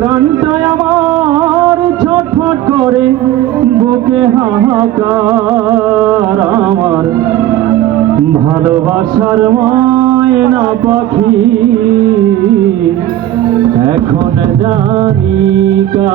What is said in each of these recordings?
প্রাণটায় আমার ছটফট করে বুকে হাহাকার আমার। ভালোবাসার ময়না পাখি এখন জানি কা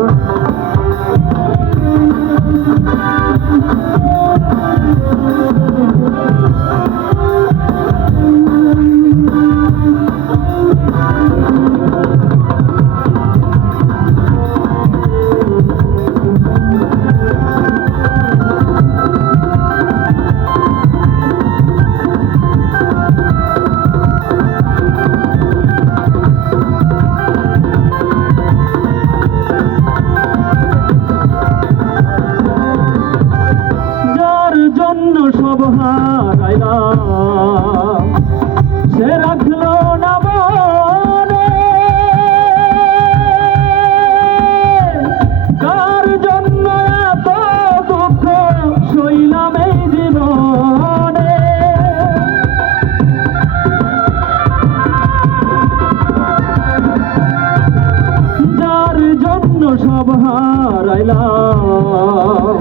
হারাইলাম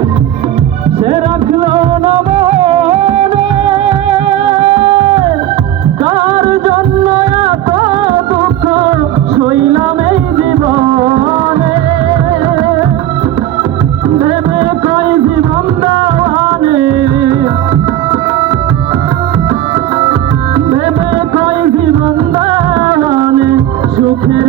সে রাখল কার জন্য এত দুঃখ সইলাম এই জীবনে? ভেবে কই জীবন দেওয়ানে? ভেবে কই জীবন দেওয়ানে? সুখের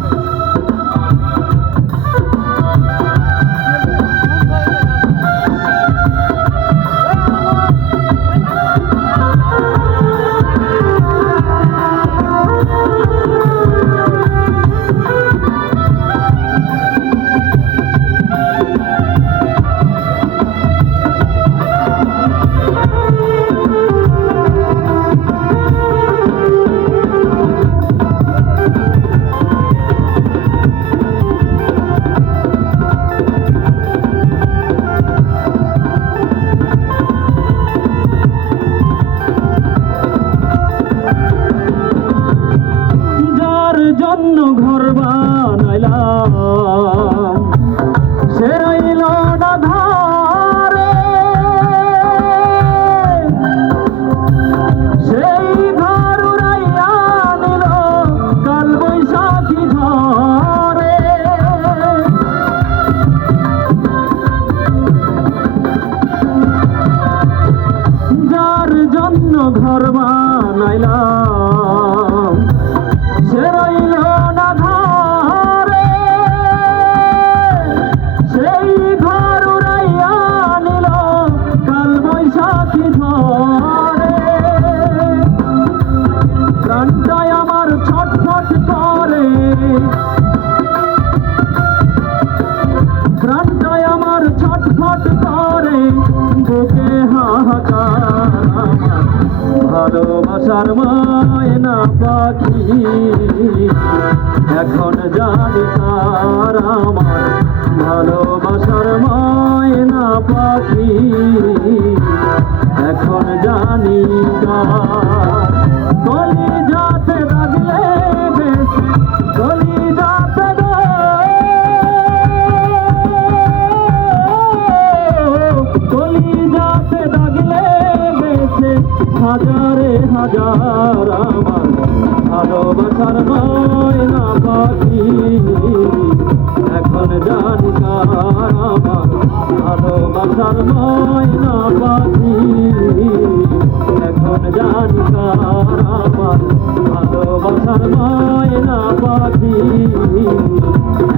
প্রাণটায় আমার ছটফট করে বুকে হাহাকার ভালোবাসার মায়না পাখি। এখন জানি তার আমার ভালো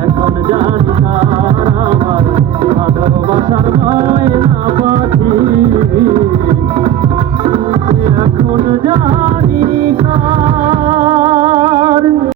এখন জানতাম